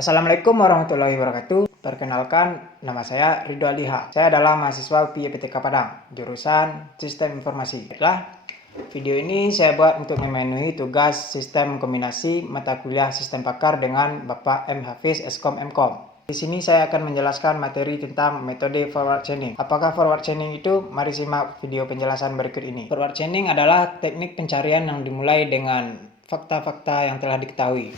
Assalamualaikum warahmatullahi wabarakatuh. Perkenalkan, nama saya Ridho Aliha. Saya adalah mahasiswa UPI PTK Padang, jurusan Sistem Informasi. Baiklah, video ini saya buat untuk memenuhi tugas sistem kombinasi mata kuliah Sistem Pakar dengan Bapak M. Hafiz Eskom Mkom. Di sini saya akan menjelaskan materi tentang metode forward chaining. Apakah forward chaining itu? Mari simak video penjelasan berikut ini. Forward chaining adalah teknik pencarian yang dimulai dengan fakta-fakta yang telah diketahui.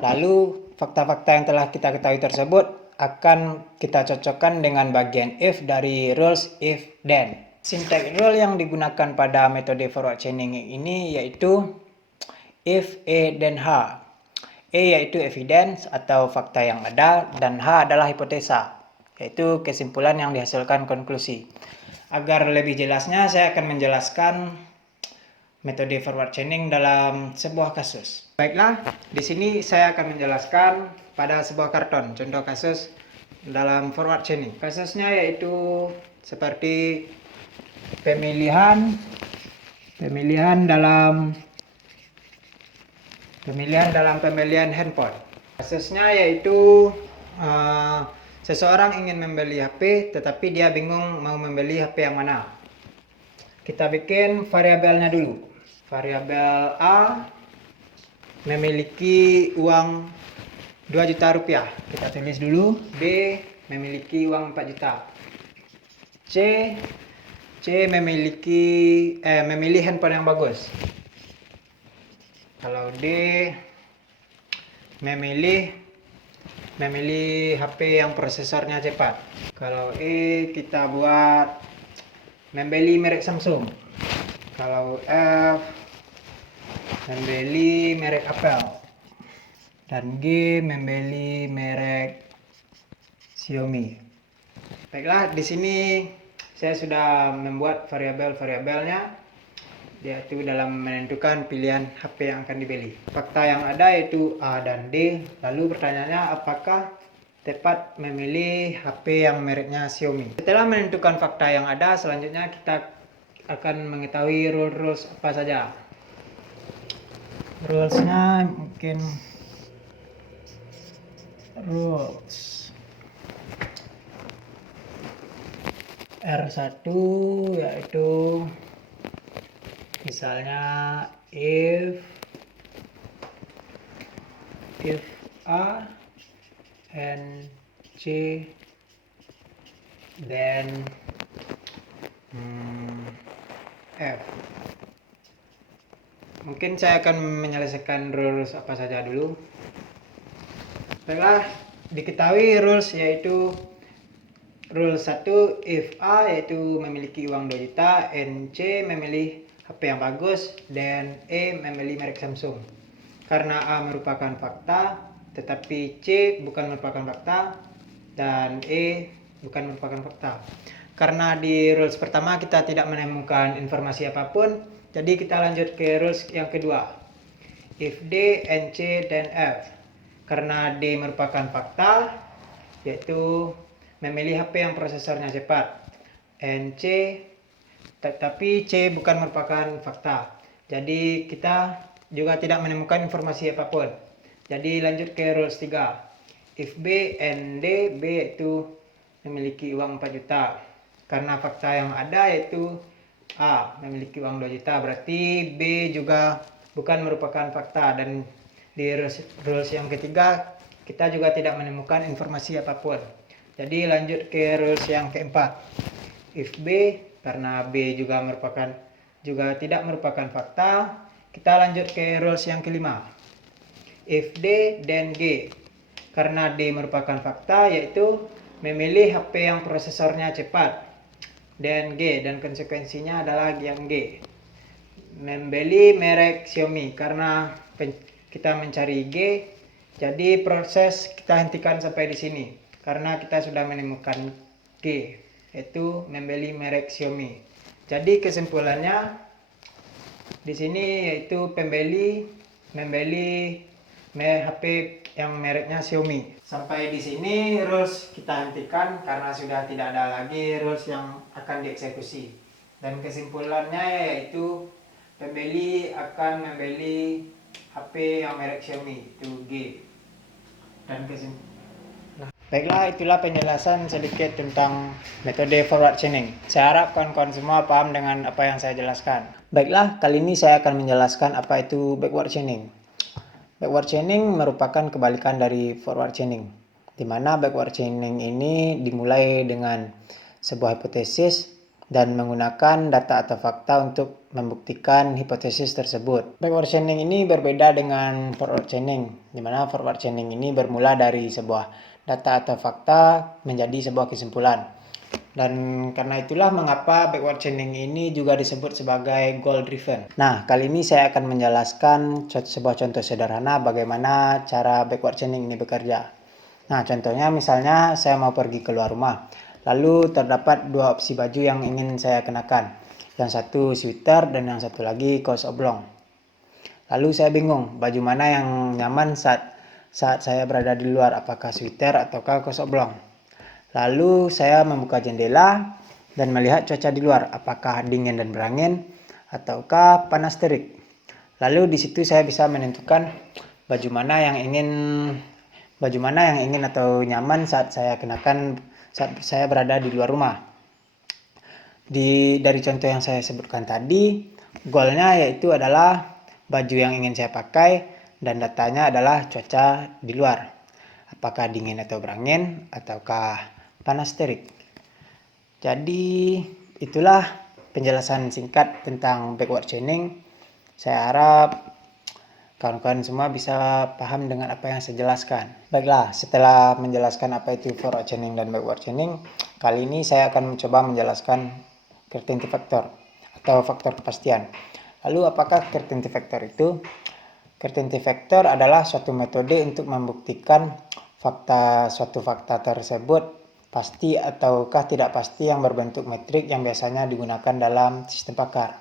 Lalu fakta-fakta yang telah kita ketahui tersebut akan kita cocokkan dengan bagian if dari rules if then. Syntax rule yang digunakan pada metode forward chaining ini yaitu if A then H. A yaitu evidence atau fakta yang ada dan H adalah hipotesa, yaitu kesimpulan yang dihasilkan konklusi. Agar lebih jelasnya saya akan menjelaskan metode forward chaining dalam sebuah kasus. Baiklah, di sini saya akan menjelaskan pada sebuah karton contoh kasus dalam forward chaining. Kasusnya yaitu seperti pemilihan pembelian handphone. Kasusnya yaitu seseorang ingin membeli HP tetapi dia bingung mau membeli HP yang mana. Kita bikin variabelnya dulu. Variabel A memiliki uang 2 juta rupiah. Kita tulis dulu. B memiliki uang 4 juta. C memilih handphone yang bagus. Kalau D memilih HP yang prosesornya cepat. Kalau E kita buat membeli merek Samsung. Kalau F membeli merek Apple. Dan G membeli merek Xiaomi. Baiklah, di sini saya sudah membuat variabel-variabelnya, yaitu dalam menentukan pilihan HP yang akan dibeli. Fakta yang ada yaitu A dan D. Lalu pertanyaannya, apakah tepat memilih HP yang mereknya Xiaomi? Setelah menentukan fakta yang ada, selanjutnya kita akan mengetahui rules apa saja. Rulesnya mungkin rules R1 yaitu misalnya if A and C then F. Mungkin saya akan menyelesaikan rules apa saja dulu. Baiklah, diketahui rules yaitu rules 1 if A yaitu memiliki uang 2 juta, and C memilih HP yang bagus, dan E memilih merek Samsung. Karena A merupakan fakta, tetapi C bukan merupakan fakta, dan E bukan merupakan fakta. Karena di rules pertama kita tidak menemukan informasi apapun, jadi kita lanjut ke rules yang kedua. If D and C then F. Karena D merupakan fakta, yaitu memilih HP yang prosesornya cepat, and C, tetapi C bukan merupakan fakta, jadi kita juga tidak menemukan informasi apapun. Jadi lanjut ke rules 3. If B and D, B yaitu memiliki uang 4 juta. Karena fakta yang ada yaitu A memiliki uang 2 juta, berarti B juga bukan merupakan fakta. Dan di rules yang ketiga kita juga tidak menemukan informasi apapun. Jadi lanjut ke rules yang keempat. If B, karena B juga tidak merupakan fakta, kita lanjut ke rules yang kelima. If D then G. Karena D merupakan fakta, yaitu memilih HP yang prosesornya cepat, dan G, dan konsekuensinya adalah yang G. Membeli merek Xiaomi. Karena kita mencari G, jadi proses kita hentikan sampai di sini. Karena kita sudah menemukan G, yaitu membeli merek Xiaomi. Jadi kesimpulannya di sini yaitu membeli HP yang mereknya Xiaomi. Sampai di sini rules kita hentikan karena sudah tidak ada lagi rules yang akan dieksekusi. Dan kesimpulannya yaitu pembeli akan membeli HP yang merek Xiaomi, itu G. dan kesimpulan. Baiklah, itulah penjelasan sedikit tentang metode forward chaining. Saya harap kawan-kawan semua paham dengan apa yang saya jelaskan. Baiklah, kali ini saya akan menjelaskan apa itu backward chaining. Backward chaining merupakan kebalikan dari forward chaining, di mana backward chaining ini dimulai dengan sebuah hipotesis dan menggunakan data atau fakta untuk membuktikan hipotesis tersebut. Backward chaining ini berbeda dengan forward chaining, di mana forward chaining ini bermula dari sebuah data atau fakta menjadi sebuah kesimpulan. Dan karena itulah mengapa backward chaining ini juga disebut sebagai goal driven. Nah, kali ini saya akan menjelaskan sebuah contoh sederhana bagaimana cara backward chaining ini bekerja. Nah, contohnya misalnya saya mau pergi keluar rumah. Lalu terdapat dua opsi baju yang ingin saya kenakan. Yang satu sweater dan yang satu lagi kaos oblong. Lalu saya bingung baju mana yang nyaman saat saya berada di luar, apakah sweater ataukah kaos oblong. Lalu saya membuka jendela dan melihat cuaca di luar, apakah dingin dan berangin ataukah panas terik. Lalu di situ saya bisa menentukan baju mana yang ingin atau nyaman saat saya kenakan saat saya berada di luar rumah. Dari contoh yang saya sebutkan tadi, goalnya yaitu adalah baju yang ingin saya pakai dan datanya adalah cuaca di luar, apakah dingin atau berangin ataukah panas terik. Jadi itulah penjelasan singkat tentang backward chaining. Saya harap kawan-kawan semua bisa paham dengan apa yang saya jelaskan. Baiklah, setelah menjelaskan apa itu forward chaining dan backward chaining, kali ini saya akan mencoba menjelaskan certainty factor atau faktor kepastian. Lalu apakah certainty factor itu? Certainty factor adalah suatu metode untuk membuktikan suatu fakta tersebut pasti ataukah tidak pasti yang berbentuk metrik yang biasanya digunakan dalam sistem pakar.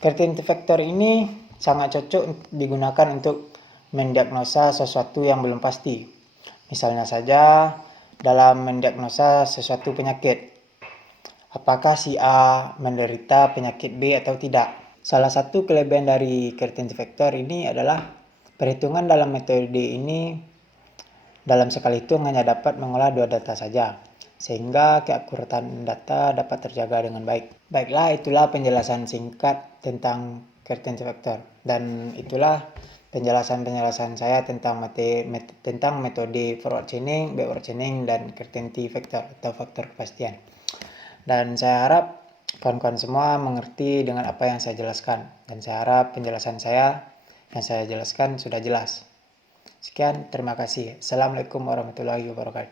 Certainty factor ini sangat cocok digunakan untuk mendiagnosa sesuatu yang belum pasti. Misalnya saja dalam mendiagnosa sesuatu penyakit. Apakah si A menderita penyakit B atau tidak? Salah satu kelebihan dari certainty factor ini adalah perhitungan dalam metode ini dalam sekali hitung hanya dapat mengolah dua data saja, sehingga keakuratan data dapat terjaga dengan baik. Baiklah, itulah penjelasan singkat tentang certainty factor, dan itulah penjelasan saya tentang metode forward chaining, backward chaining, dan certainty factor atau faktor kepastian. Dan saya harap kawan-kawan semua mengerti dengan apa yang saya jelaskan, dan saya harap penjelasan yang saya jelaskan sudah jelas. Sekian, terima kasih. Assalamualaikum warahmatullahi wabarakatuh.